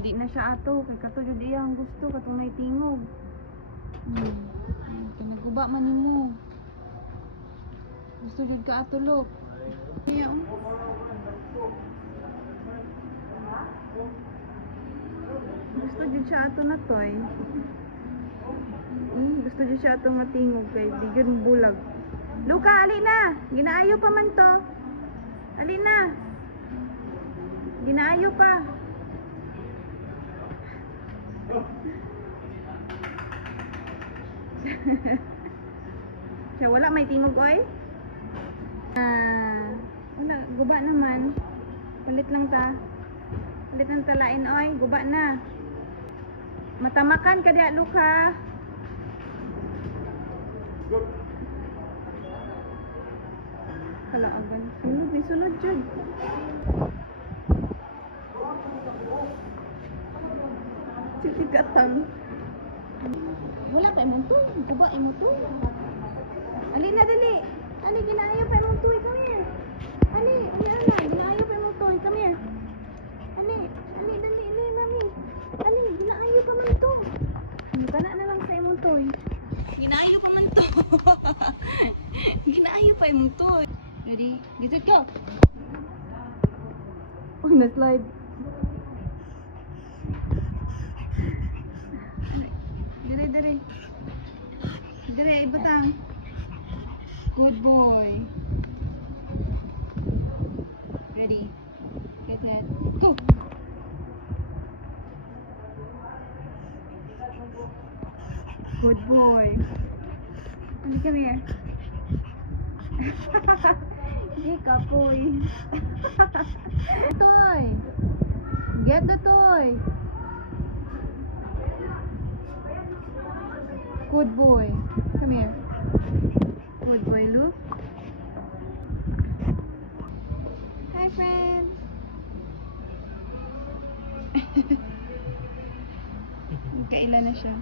di na siya ato kay kato jud iya ang gusto katong nay tingog. Pinaguba man nimo. Gusto jud ka ato lo. Iya. Gusto jud siya ato na toy. Gusto jud siya ato matingog kay di jud bulag. Luka, ali na. Ginaayo pa man to. Ali na. Ginaayo pa. Siya wala may tingog oy. Wala guba naman. Palit lang ta. Palit ng talain oy, guba na. Matamakan ka diha Luka. Kalaagan. May sunod dyan. Sisikatan. Wala pa imong to. Guba imong to. Ali na dali. Ali, ginaayo pa imong to. Come here. Ali, ala. Ginaayo pa imong to. Come here. Ali, dali, mami. Ali, ginaayo pa man to. Kana na lang sa imong to. Ginaayo pa man to. Ginaayo pa imong to. Ready? Get it, go! Oh, na-slide. Dire. Dire, ay batang. Good boy. Ready? Get it. Go! Good boy. Come here. Hindi ka, boy. Toy. Get the toy. Good boy. Come here. Good boy, Luke. Hi, friend. Kailan na siya?